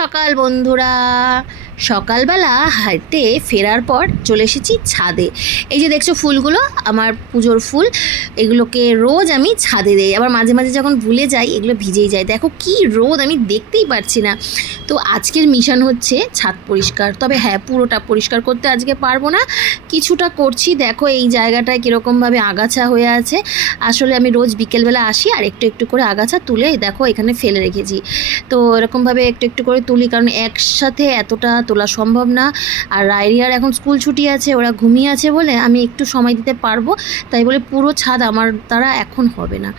সকাল বন্ধুরা। সকালবেলা হাঁটতে ফেরার পর চলে এসেছি ছাদে। এই যে দেখছ ফুলগুলো, আমার পুজোর ফুল, এগুলোকে রোজ আমি ছাদে দিই। আবার মাঝে মাঝে যখন ভুলে যাই, এগুলো ভিজেই যায়। দেখো কি রোদ, আমি দেখতেই পারছি না। তো আজকের মিশন হচ্ছে ছাদ পরিষ্কার। তবে হ্যাঁ পুরোটা পরিষ্কার করতে আজকে পারব না। কিছুটা করছি। দেখো এই জায়গাটায় কীরকমভাবে আগাছা হয়ে আছে। আসলে আমি রোজ বিকেলবেলা আসি আর একটু একটু করে আগাছা তুলে, দেখো এখানে ফেলে রেখেছি। তো এরকমভাবে একটু একটু করে তুলি, কারণ একসাথে এতটা তোলা সম্ভব না। আর রাইরিয়ার এখন স্কুল ছুটি আছে, ওরা ঘুমিয়ে আছে বলে আমি একটু সময় দিতে পারব। তাই বলে পুরো ছাদ আমার দ্বারা এখন হবে না।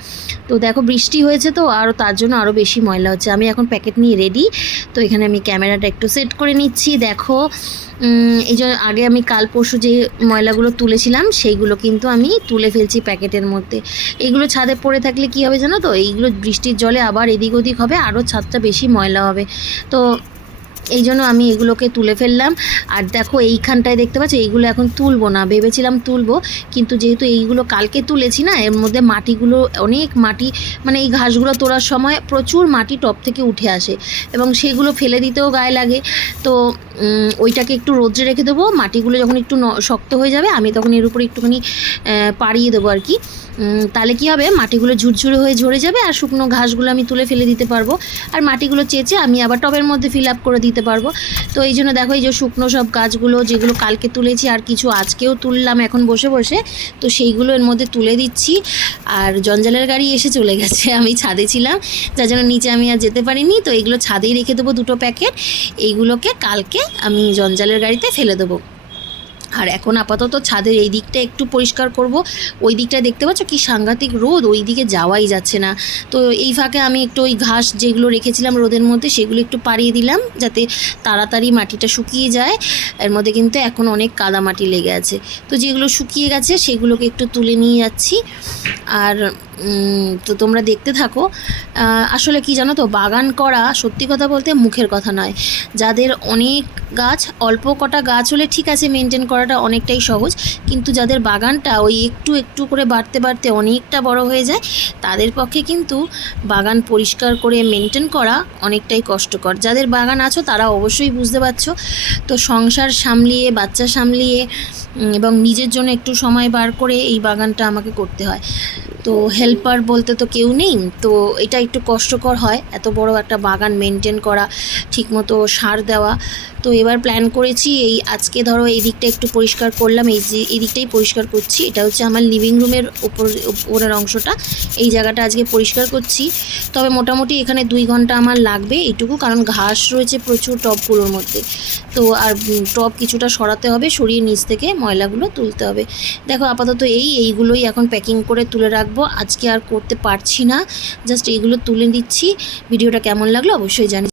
তো দেখো বৃষ্টি হয়েছে তো আরও তার জন্য আরও বেশি ময়লা হচ্ছে। আমি এখন প্যাকেট নিয়ে রেডি তো এখানে আমি ক্যামেরাটা একটু সেট করে নিচ্ছি। দেখো এই যে আগে আমি কাল পরশু যে ময়লাগুলো তুলেছিলাম, সেইগুলো কিন্তু আমি তুলে ফেলছি প্যাকেটের মধ্যে। এইগুলো ছাদে পড়ে থাকলে কি হবে জানো তো? এইগুলো বৃষ্টির জলে আবার এদিক ওদিক হবে আরও ছাদটা বেশি ময়লা হবে। তো এই জন্য আমি এগুলোকে তুলে ফেললাম। আর দেখো এইখানটায় দেখতে পাচ্ছ, এইগুলো এখন তুলবো না। ভেবেছিলাম তুলবো, কিন্তু যেহেতু এইগুলো কালকে তুলেছি না, এর মধ্যে মাটিগুলো, অনেক মাটি মানে এই ঘাসগুলো তোলার সময় প্রচুর মাটি টপ থেকে উঠে আসে এবং সেগুলো ফেলে দিতেও গায়ে লাগে। তো ওইটাকে একটু রোদ্রে রেখে দেবো। মাটিগুলো যখন একটু শক্ত হয়ে যাবে, আমি তখন এর উপর একটুখানি পাড়িয়ে দেবো আর কি। তাহলে কি হবে? মাটিগুলো ঝুরঝুরে হয়ে ঝরে যাবে আর শুকনো ঘাসগুলো আমি তুলে ফেলে দিতে পারব। আর মাটিগুলো চেঁচে আমি আবার টবের মধ্যে ফিল আপ করে দিতে পারব। তো এই জন্য দেখো, এই যে শুকনো সব গাছগুলো যেগুলো কালকে তুলেছি আর কিছু আজকেও তুললাম, এখন বসে বসে, তো সেইগুলো এর মধ্যে তুলে দিচ্ছি। আর জঞ্জালের গাড়ি এসে চলে গেছে, আমি ছাদে ছিলাম, যার জন্য নিচে আমি আর যেতে পারিনি। তো এইগুলো ছাদেই রেখে দেবো দুটো প্যাকেট। এইগুলোকে কালকে আমি জঞ্জালের গাড়িতে ফেলে দেবো। আর এখন আপাতত ছাদের এই দিকটা একটু পরিষ্কার করব। ওই দিকটা দেখতে পাচ্ছ কি সাংঘাতিক রোদ, ওই দিকে যাওয়াই যাচ্ছে না। তো এই ফাঁকে আমি একটু ওই ঘাস যেগুলো রেখেছিলাম রোদের মধ্যে সেগুলো একটু পাড়িয়ে দিলাম যাতে তাড়াতাড়ি মাটিটা শুকিয়ে যায়। এর মধ্যে কিন্তু এখন অনেক কাদা মাটি লেগে আছে। তো যেগুলো শুকিয়ে গেছে সেগুলোকে একটু তুলে নিয়ে যাচ্ছি। আর তো তোমরা দেখতে থাকো। আসলে কি জানো তো, বাগান করা সত্যি কথা বলতে মুখের কথা নয়। যাদের অনেক গাছ, অল্প কটা গাছ হলে ঠিক আছে মেনটেন করাটা অনেকটাই সহজ। কিন্তু যাদের বাগানটা ওই একটু একটু করে বাড়তে বাড়তে অনেকটা বড় হয়ে যায়, তাদের পক্ষে কিন্তু বাগান পরিষ্কার করে মেনটেন করা অনেকটাই কষ্টকর। যাদের বাগান আছো, তারা অবশ্যই বুঝতে পারছ। তো সংসার সামলিয়ে, বাচ্চা সামলিয়ে এবং নিজের জন্য একটু সময় বার করে এই বাগানটা আমাকে করতে হয়। তো হেল্পার বলতে তো কেউ নেই, তো এটা একটু কষ্টকর হয়। এত বড় একটা বাগান মেনটেন করা, ঠিকমতো সার দেওয়া। তো এবার প্ল্যান করেছি, এই আজকে ধরো এই দিকটা একটু পরিষ্কার করলাম, এই যে এই দিকটাই পরিষ্কার করছি। এটা হচ্ছে আমার লিভিং রুমের উপর উপরের অংশটা। এই জায়গাটা আজকে পরিষ্কার করছি। তবে মোটামুটি এখানে দুই ঘণ্টা আমার লাগবে এইটুকু, কারণ ঘাস রয়েছে প্রচুর টবগুলোর মধ্যে। তো আর টব কিছুটা সরাতে হবে, সরিয়ে নিচ থেকে ময়লাগুলো তুলতে হবে। দেখো আপাতত এই, এইগুলোই এখন প্যাকিং করে তুলে রাখব। আজকে আর করতে পারছি না। জাস্ট এগুলো তুলে দিচ্ছি ভিডিওটা কেমন লাগল অবশ্যই জানি